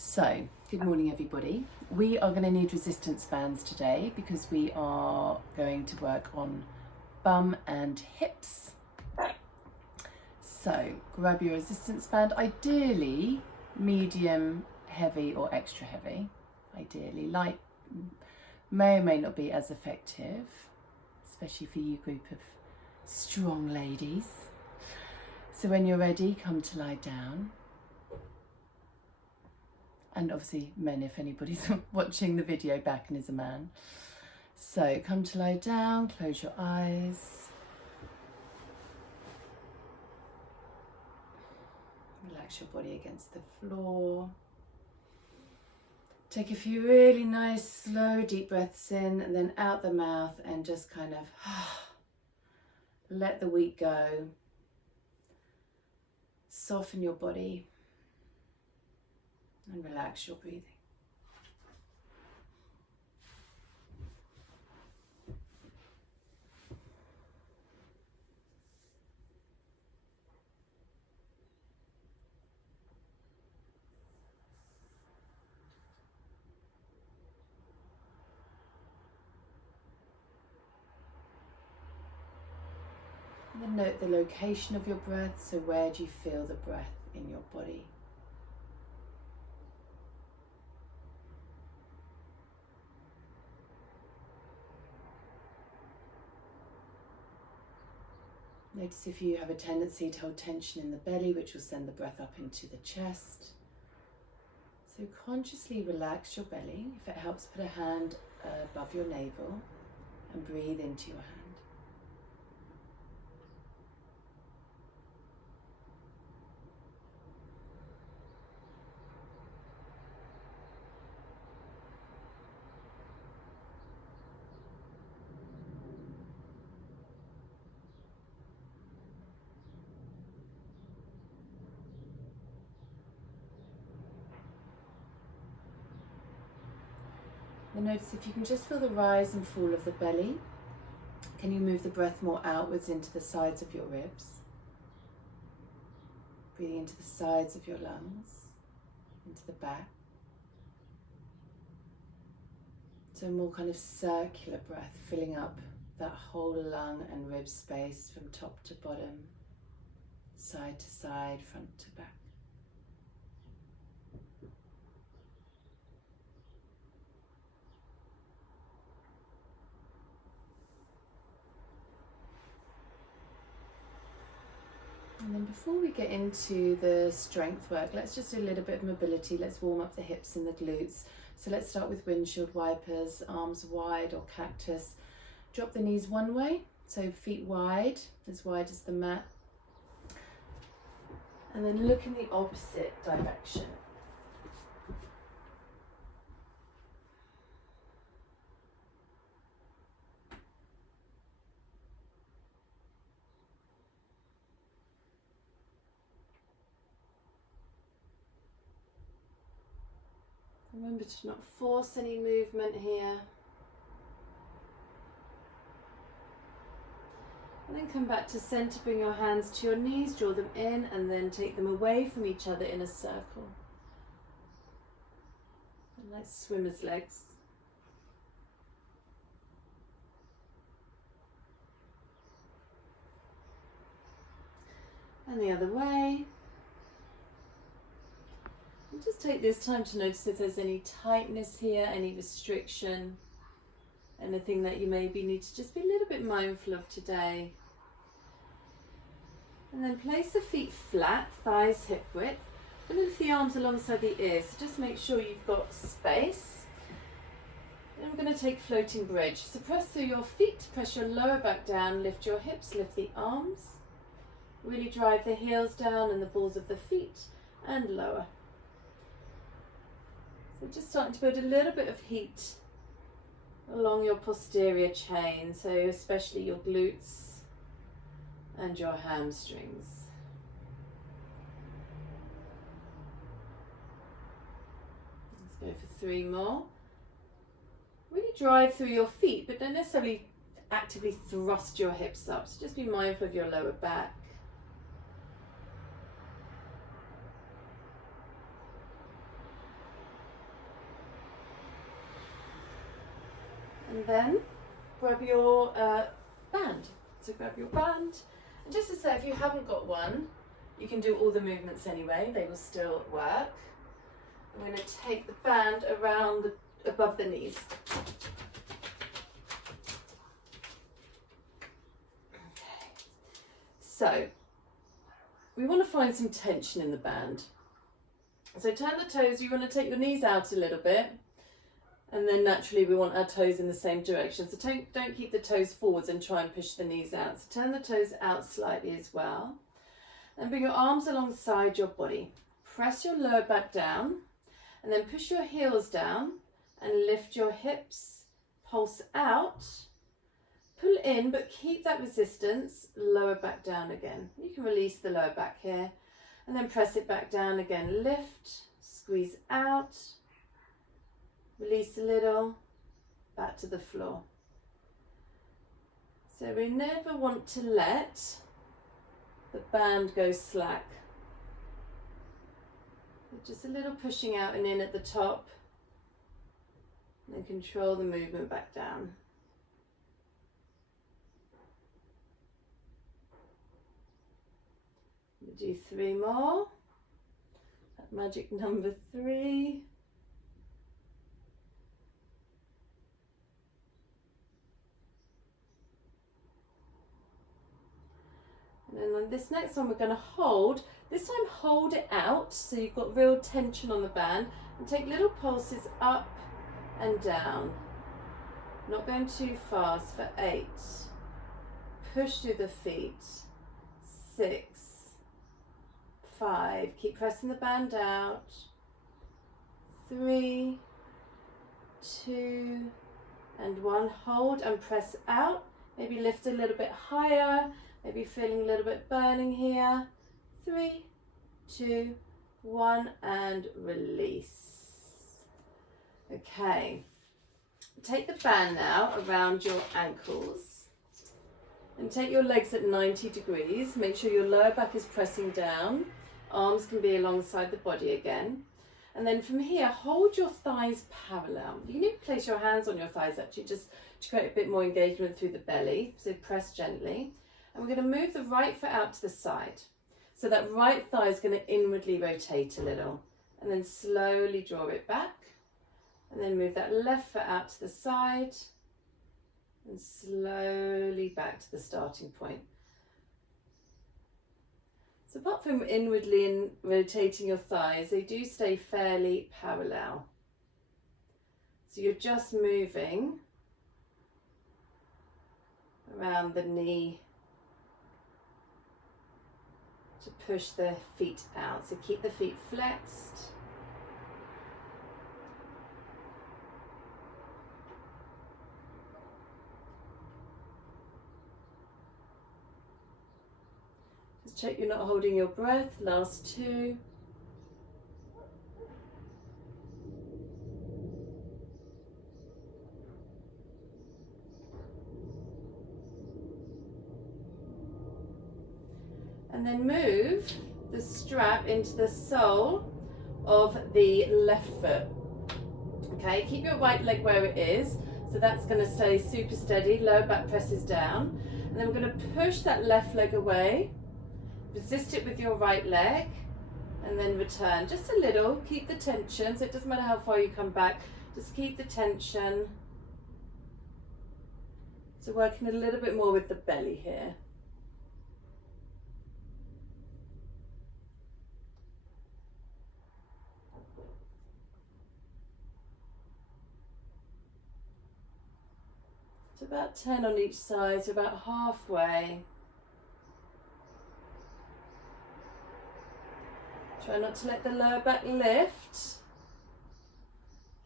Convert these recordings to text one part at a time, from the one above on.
So, good morning everybody. We are going to need resistance bands today because we are going to work on bum and hips. So, grab your resistance band, ideally medium heavy or extra heavy. Ideally, light may or may not be as effective, especially for you group of strong ladies. So when you're ready, come to lie down. And obviously men, if anybody's watching the video back and is a man. So come to lie down, close your eyes. Relax your body against the floor. Take a few really nice, slow, deep breaths in and then out the mouth and just kind of let the week go. Soften your body and relax your breathing. And then note the location of your breath, so where do you feel the breath in your body? Notice if you have a tendency to hold tension in the belly, which will send the breath up into the chest. So consciously relax your belly. If it helps, put a hand above your navel and breathe into your hand. And notice if you can just feel the rise and fall of the belly. Can you move the breath more outwards into the sides of your ribs? Breathing into the sides of your lungs, into the back. So a more kind of circular breath, filling up that whole lung and rib space from top to bottom, side to side, front to back. And then before we get into the strength work, let's just do a little bit of mobility. Let's warm up the hips and the glutes. So let's start with windshield wipers, arms wide or cactus. Drop the knees one way, so feet wide as the mat. And then look in the opposite direction. Remember to not force any movement here. And then come back to center, bring your hands to your knees, draw them in and then take them away from each other in a circle. And like swimmer's legs. And the other way. And just take this time to notice if there's any tightness here, any restriction, anything that you maybe need to just be a little bit mindful of today. And then place the feet flat, thighs hip width, and lift the arms alongside the ears. So just make sure you've got space. Then we're going to take floating bridge. So press through your feet, press your lower back down, lift your hips, lift the arms. Really drive the heels down and the balls of the feet and lower. So just starting to build a little bit of heat along your posterior chain, so especially your glutes and your hamstrings. Let's go for 3 more. Really drive through your feet, but don't necessarily actively thrust your hips up, so just be mindful of your lower back. And then grab your band. So grab your band. And just to say, if you haven't got one, you can do all the movements anyway. They will still work. I'm going to take the band around above the knees. Okay. So we want to find some tension in the band. So turn the toes, you want to take your knees out a little bit, and then naturally we want our toes in the same direction. So don't keep the toes forwards and try and push the knees out. So turn the toes out slightly as well. And bring your arms alongside your body. Press your lower back down, and then push your heels down and lift your hips. Pulse out, pull in, but keep that resistance, lower back down again. You can release the lower back here. And then press it back down again. Lift, squeeze out, release a little, back to the floor. So we never want to let the band go slack. Just a little pushing out and in at the top, and then control the movement back down. Do 3 more. That magic number 3. And then on this next one we're going to hold. This time hold it out so you've got real tension on the band, and take little pulses up and down. Not going too fast for 8. Push through the feet. 6. 5, keep pressing the band out. 3, 2, and 1. Hold and press out. Maybe lift a little bit higher. Maybe feeling a little bit burning here. 3, 2, 1, and release. Okay. Take the band now around your ankles. And take your legs at 90 degrees. Make sure your lower back is pressing down. Arms can be alongside the body again. And then from here, hold your thighs parallel. You need to place your hands on your thighs actually, just to create a bit more engagement through the belly. So press gently. And we're going to move the right foot out to the side. So that right thigh is going to inwardly rotate a little. And then slowly draw it back. And then move that left foot out to the side. And slowly back to the starting point. So apart from inwardly rotating your thighs, they do stay fairly parallel. So you're just moving around the knee to push the feet out. So keep the feet flexed. Check you're not holding your breath. Last 2. And then move the strap into the sole of the left foot. Okay, keep your right leg where it is. So that's going to stay super steady. Lower back presses down. And then we're going to push that left leg away. Resist it with your right leg and then return just a little. Keep the tension, so it doesn't matter how far you come back, just keep the tension. So working a little bit more with the belly here. It's about 10 on each side, so about halfway. Try not to let the lower back lift.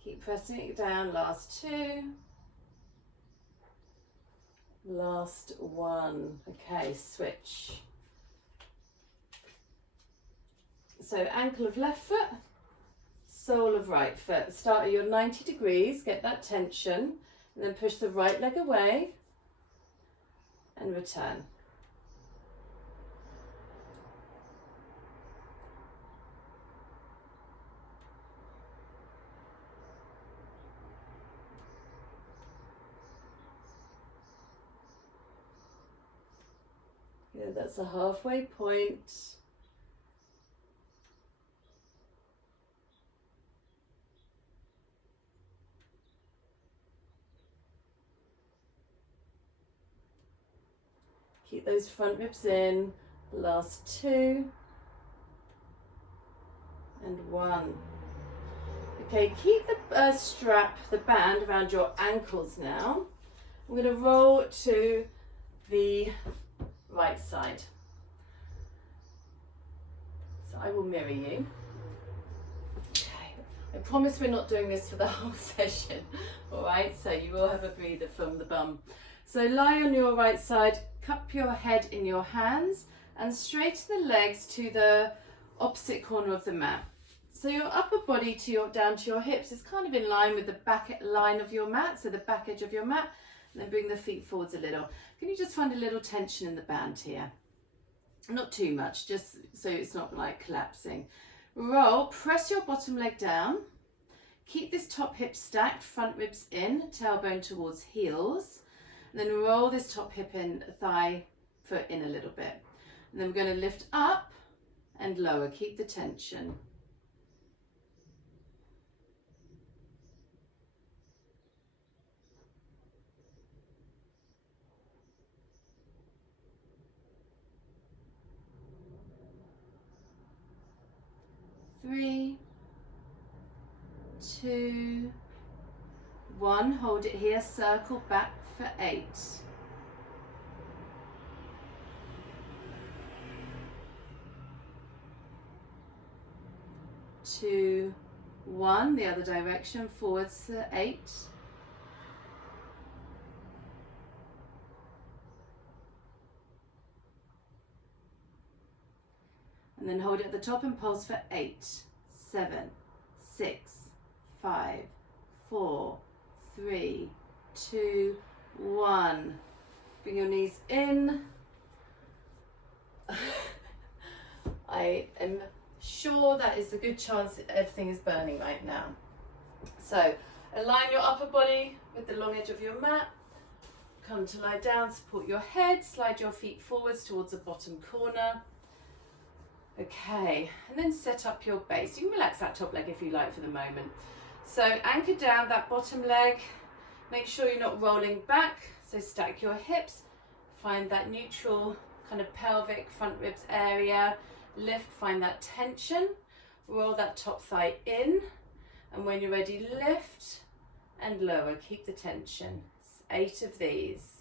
Keep pressing it down. Last 2. Last 1. Okay, switch. So ankle of left foot, sole of right foot. Start at your 90 degrees, get that tension, and then push the right leg away and return. that's a halfway point. Keep those front ribs in. Last 2 and 1. Okay, keep the strap, the band around your ankles now. I'm going to roll to the right side. So I will mirror you. Okay, I promise we're not doing this for the whole session. All right, so you will have a breather from the bum. So lie on your right side, cup your head in your hands and straighten the legs to the opposite corner of the mat. So your upper body down to your hips is kind of in line with the back line of your mat, so the back edge of your mat, and then bring the feet forwards a little. Can you just find a little tension in the band here? Not too much, just so it's not like collapsing. Roll, press your bottom leg down. Keep this top hip stacked, front ribs in, tailbone towards heels. And then roll this top hip in, thigh, foot in a little bit. And then we're going to lift up and lower, keep the tension. Three, 2, 1. Hold it here, circle back for 8. 2, 1. The other direction, forwards to 8. And then hold it at the top and pulse for 8, 7, 6, 5, 4, 3, 2, 1. Bring your knees in. I am sure that is a good chance that everything is burning right now. So align your upper body with the long edge of your mat. Come to lie down, support your head, slide your feet forwards towards the bottom corner. Okay, and then set up your base. You can relax that top leg if you like for the moment. So anchor down that bottom leg. Make sure you're not rolling back. So stack your hips. Find that neutral kind of pelvic front ribs area. Lift, find that tension. Roll that top thigh in. And when you're ready, lift and lower. Keep the tension. 8 of these.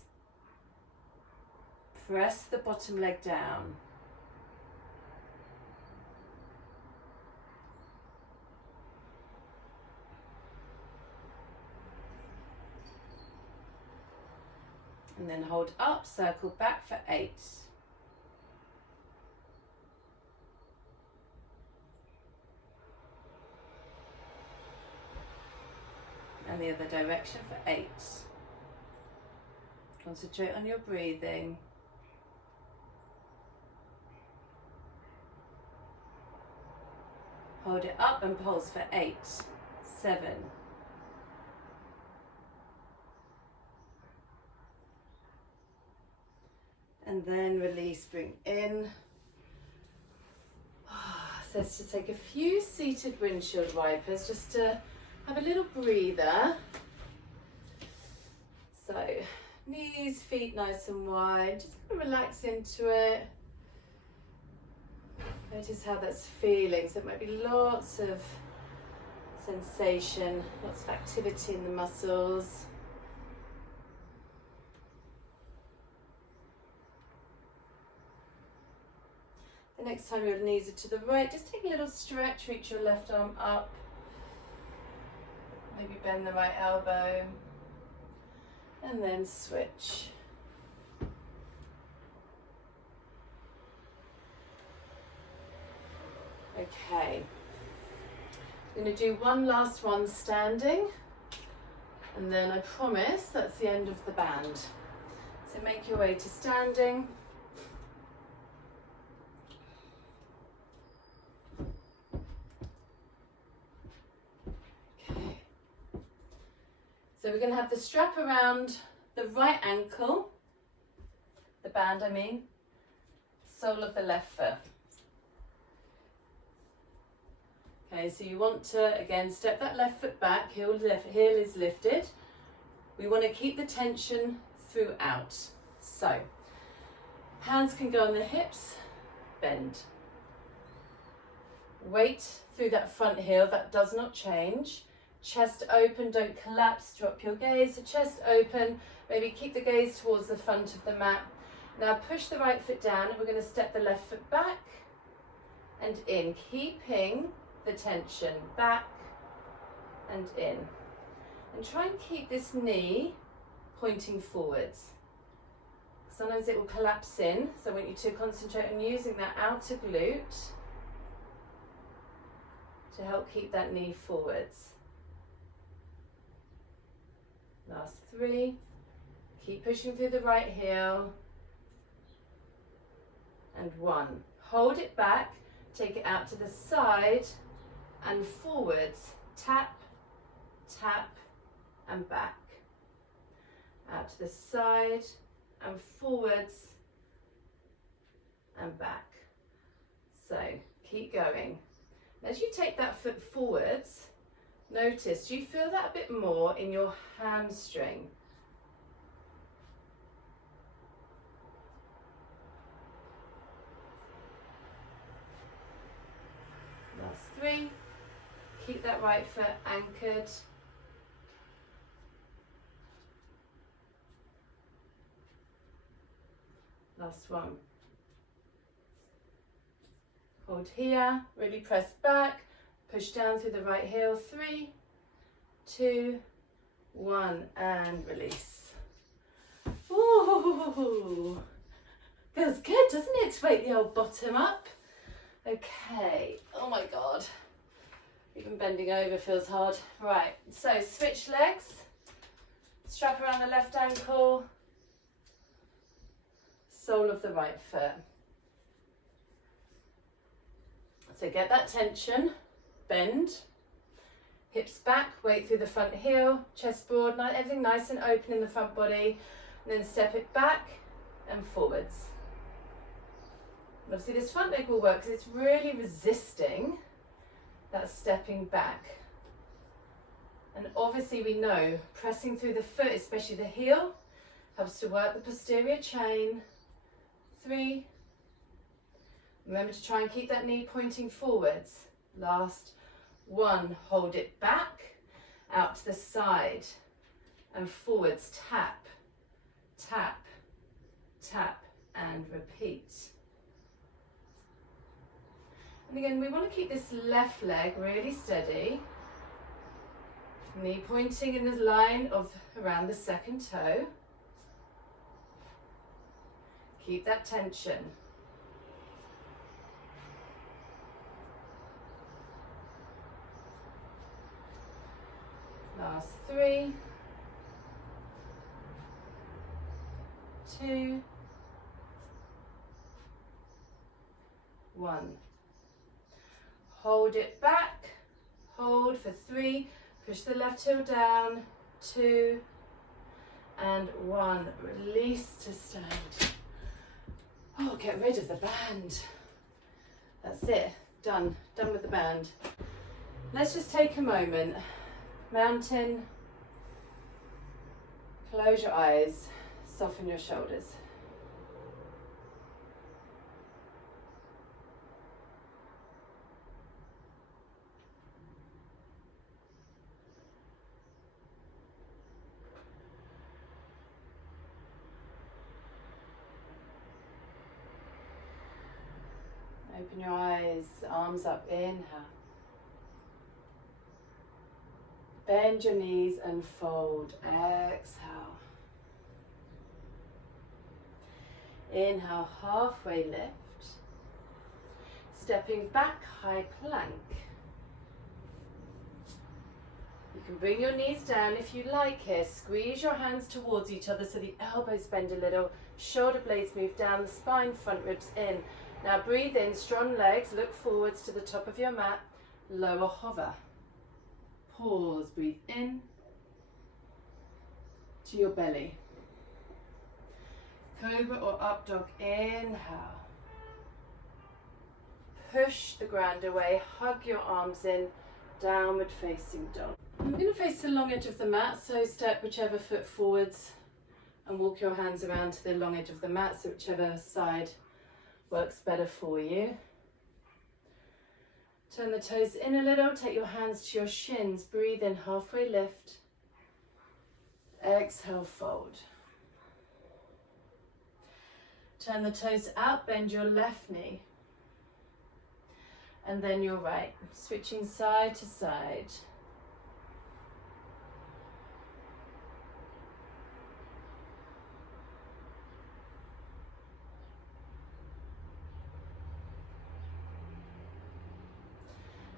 Press the bottom leg down. And then hold up, circle back for 8. And the other direction for 8. Concentrate on your breathing. Hold it up and pulse for 8, 7, and then release, bring in. So let's just take a few seated windshield wipers just to have a little breather. So knees, feet nice and wide, just relax into it. Notice how that's feeling. So it might be lots of sensation, lots of activity in the muscles. The next time your knees are to the right, just take a little stretch, reach your left arm up. Maybe bend the right elbow. And then switch. Okay. I'm going to do one last one standing. And then I promise that's the end of the band. So make your way to standing. So we're going to have the strap around the right ankle, the band I mean, sole of the left foot. Okay, so you want to, again, step that left foot back, heel is lifted. We want to keep the tension throughout. So, hands can go on the hips, bend. Weight through that front heel, that does not change. Chest open, don't collapse, drop your gaze. So chest open, maybe keep the gaze towards the front of the mat. Now push the right foot down, and we're going to step the left foot back and in, keeping the tension back and in. And try and keep this knee pointing forwards. Sometimes it will collapse in, so I want you to concentrate on using that outer glute to help keep that knee forwards. Last 3. Keep pushing through the right heel. And 1. Hold it back, take it out to the side and forwards. Tap, tap and back. Out to the side and forwards and back. So keep going. As you take that foot forwards, notice, do you feel that a bit more in your hamstring? Last 3. Keep that right foot anchored. Last 1. Hold here, really press back, push down through the right heel. 3, 2, 1, and release. Ooh, feels good, doesn't it, to wake the old bottom up? Okay, oh my God. Even bending over feels hard. Right, so switch legs. Strap around the left ankle. Sole of the right foot. So get that tension, bend, hips back, weight through the front heel, chest broad, everything nice and open in the front body, and then step it back and forwards. And obviously this front leg will work because it's really resisting that stepping back. And obviously we know pressing through the foot, especially the heel, helps to work the posterior chain. 3. Remember to try and keep that knee pointing forwards. Last 1. Hold it back, out to the side and forwards. Tap, tap, tap and repeat. And again, we want to keep this left leg really steady. Knee pointing in the line of around the second toe. Keep that tension. Last 3, 2, 1. Hold it back, hold for 3, push the left heel down, 2, and 1. Release to stand. Oh, get rid of the band. That's it, done with the band. Let's just take a moment. Mountain, close your eyes, soften your shoulders. Open your eyes, arms up, inhale. Bend your knees and fold, exhale. Inhale, halfway lift. Stepping back, high plank. You can bring your knees down if you like here. Squeeze your hands towards each other so the elbows bend a little. Shoulder blades move down, the spine, front ribs in. Now breathe in, strong legs, look forwards to the top of your mat, lower hover. Pause, breathe in to your belly. Cobra or up dog, inhale. push the ground away, hug your arms in, downward facing dog. I'm going to face the long edge of the mat, so step whichever foot forwards and walk your hands around to the long edge of the mat, so whichever side works better for you. Turn the toes in a little, take your hands to your shins, breathe in, halfway lift, exhale, fold. Turn the toes out, bend your left knee, and then your right, switching side to side.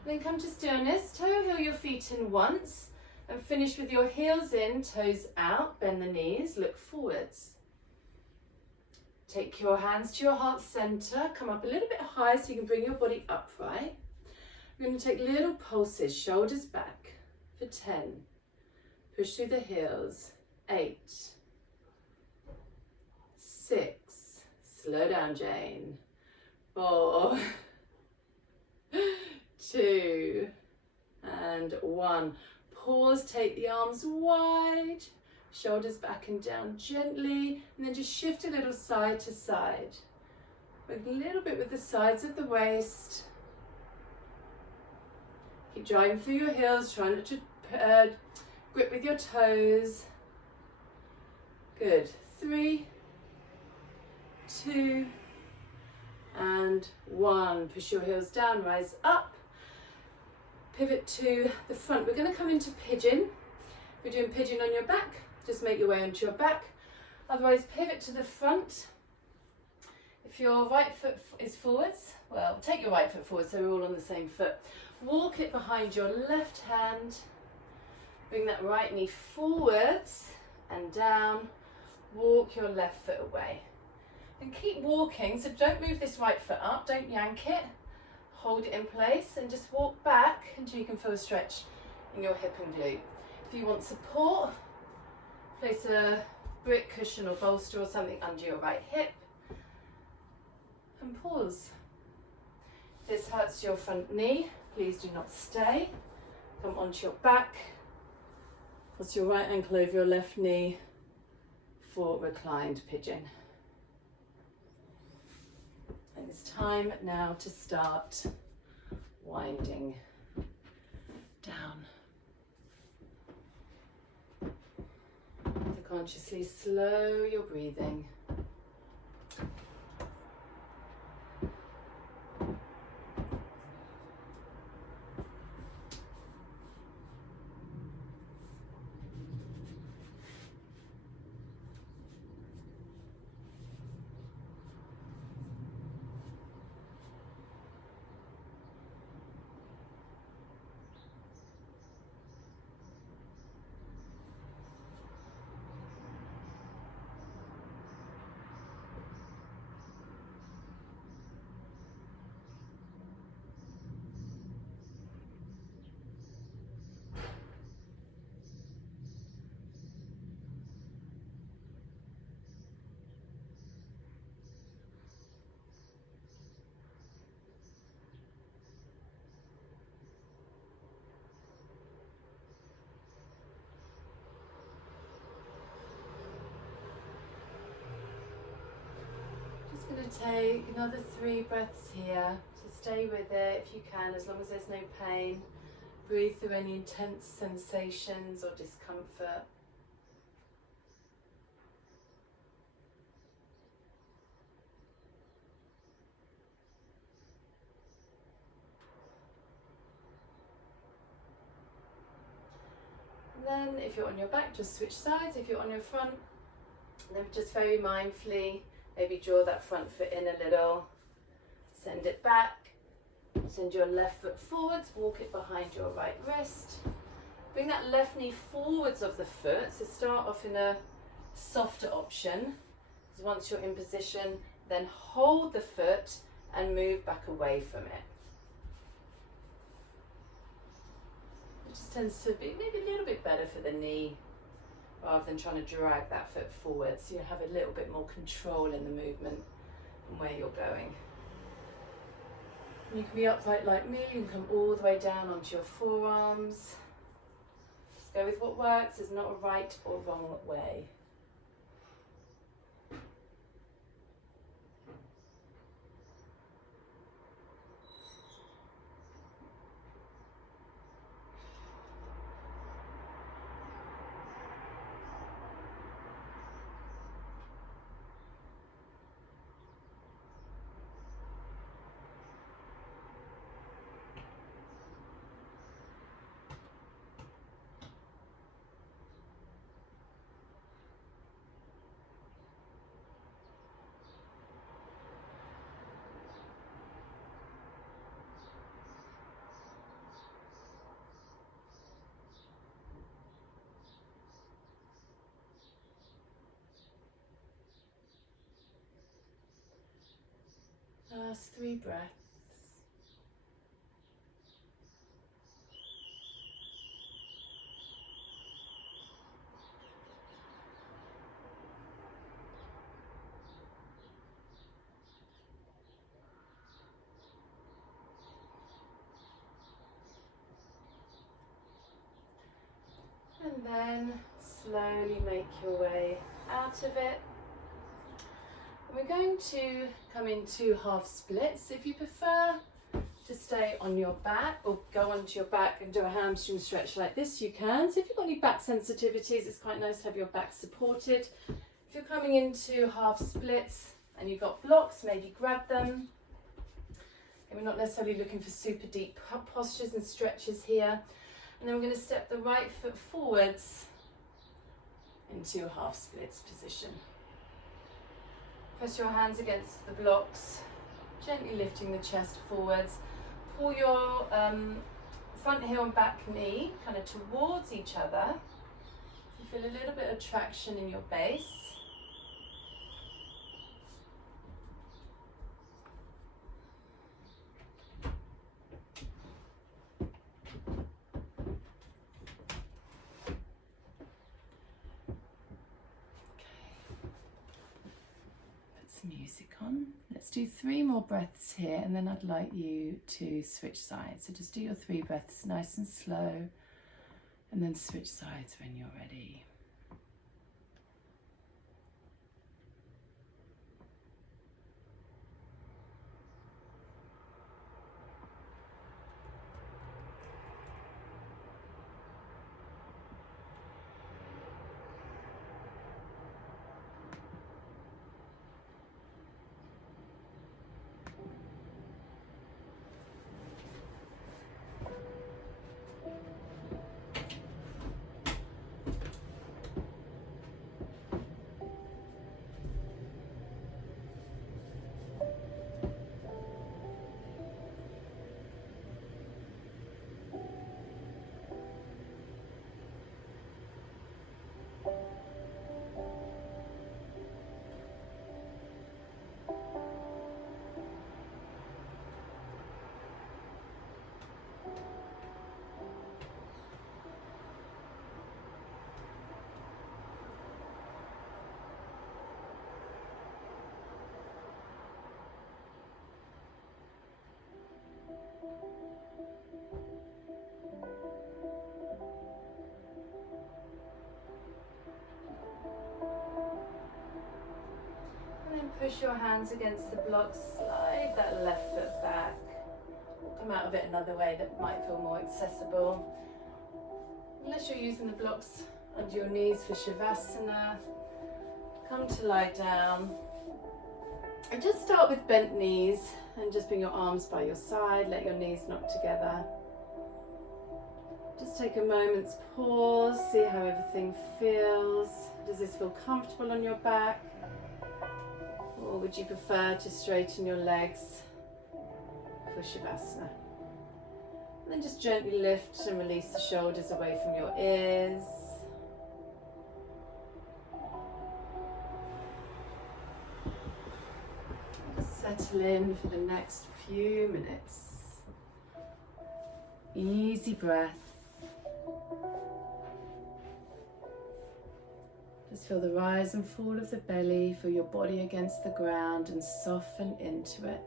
Then come to stillness, toe heel your feet in once, and finish with your heels in, toes out, bend the knees, look forwards. Take your hands to your heart center, come up a little bit high so you can bring your body upright. We're going to take little pulses, shoulders back for 10. Push through the heels, 8, 6, slow down Jane, 4, 2, and 1. Pause, take the arms wide, shoulders back and down gently, and then just shift a little side to side. Work a little bit with the sides of the waist. Keep driving through your heels, try not to grip with your toes. Good. 3, 2, and 1. Push your heels down, rise up. Pivot to the front. We're going to come into pigeon. We're doing pigeon on your back. Just make your way onto your back. Otherwise, pivot to the front. If your right foot is forwards, well, take your right foot forward so we're all on the same foot. Walk it behind your left hand. Bring that right knee forwards and down. Walk your left foot away. And keep walking, so don't move this right foot up, don't yank it. Hold it in place and just walk back until you can feel a stretch in your hip and glute. If you want support, place a brick, cushion or bolster or something under your right hip and pause. If this hurts your front knee, please do not stay. Come onto your back. Cross your right ankle over your left knee for reclined pigeon. And it's time now to start winding down. So consciously slow your breathing. Going to take another 3 breaths here, so stay with it if you can, as long as there's no pain. Breathe through any intense sensations or discomfort. And then if you're on your back, just switch sides. If you're on your front, then just very mindfully maybe draw that front foot in a little, send it back, send your left foot forwards, walk it behind your right wrist. Bring that left knee forwards of the foot, so start off in a softer option. So once you're in position, then hold the foot and move back away from it. It just tends to be maybe a little bit better for the knee, rather than trying to drag that foot forward, so you have a little bit more control in the movement and where you're going. And you can be upright like me, you can come all the way down onto your forearms. Just go with what works, there's not a right or wrong way. Last 3 breaths. And then slowly make your way out of it. And we're going to come into half splits. If you prefer to stay on your back or go onto your back and do a hamstring stretch like this, you can. So if you've got any back sensitivities, it's quite nice to have your back supported. If you're coming into half splits and you've got blocks, maybe grab them. And we're not necessarily looking for super deep postures and stretches here. And then we're going to step the right foot forwards into a half splits position. Press your hands against the blocks, gently lifting the chest forwards. Pull your front heel and back knee kind of towards each other. You feel a little bit of traction in your base. Music on. Let's do 3 more breaths here, and then I'd like you to switch sides. So just do your 3 breaths nice and slow, and then switch sides when you're ready. Push your hands against the blocks, slide that left foot back. Come out of it another way that might feel more accessible. Unless you're using the blocks under your knees for Shavasana, come to lie down. And just start with bent knees and just bring your arms by your side, let your knees knock together. Just take a moment's pause, see how everything feels. Does this feel comfortable on your back? Or would you prefer to straighten your legs for Shavasana? And then just gently lift and release the shoulders away from your ears. Settle in for the next few minutes. Easy breath. Just feel the rise and fall of the belly, feel your body against the ground and soften into it.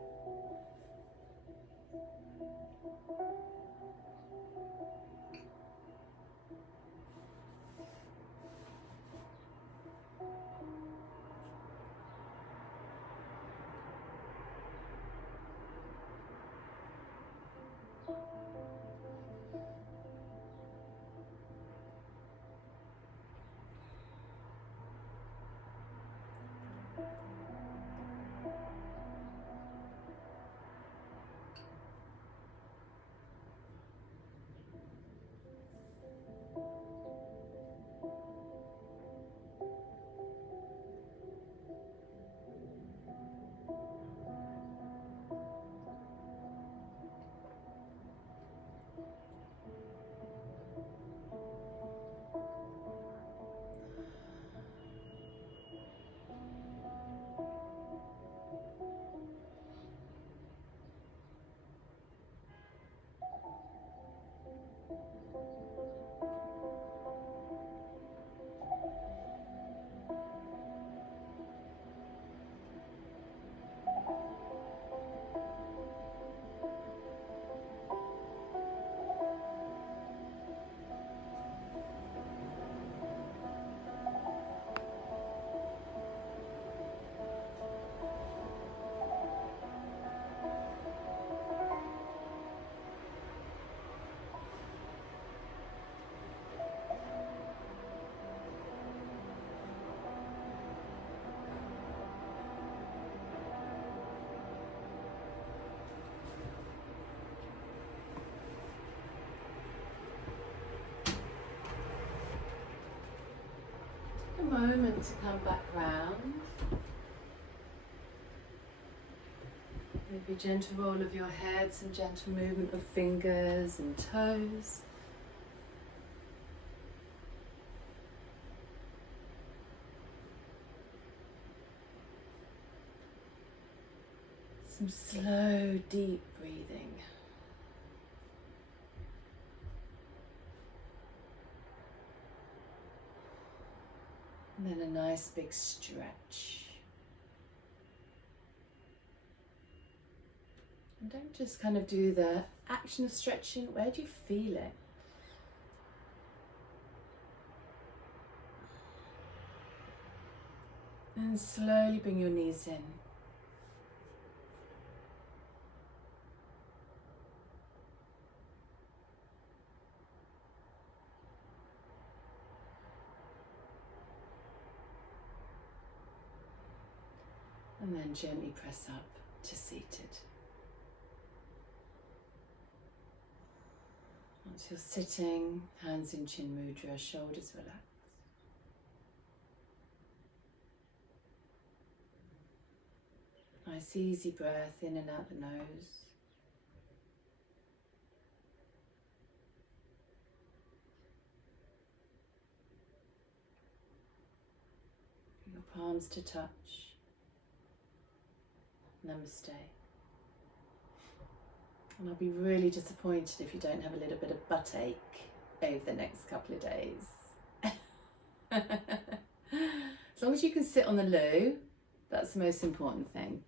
moment to come back round. Maybe gentle roll of your head, some gentle movement of fingers and toes. Some slow, deep breathing. And then a nice big stretch. And don't just kind of do the action of stretching, where do you feel it? And slowly bring your knees in. And then gently press up to seated. Once you're sitting, hands in chin mudra, shoulders relaxed. Nice easy breath in and out the nose. Bring your palms to touch. Namaste. And I'll be really disappointed if you don't have a little bit of butt ache over the next couple of days. As long as you can sit on the loo, that's the most important thing.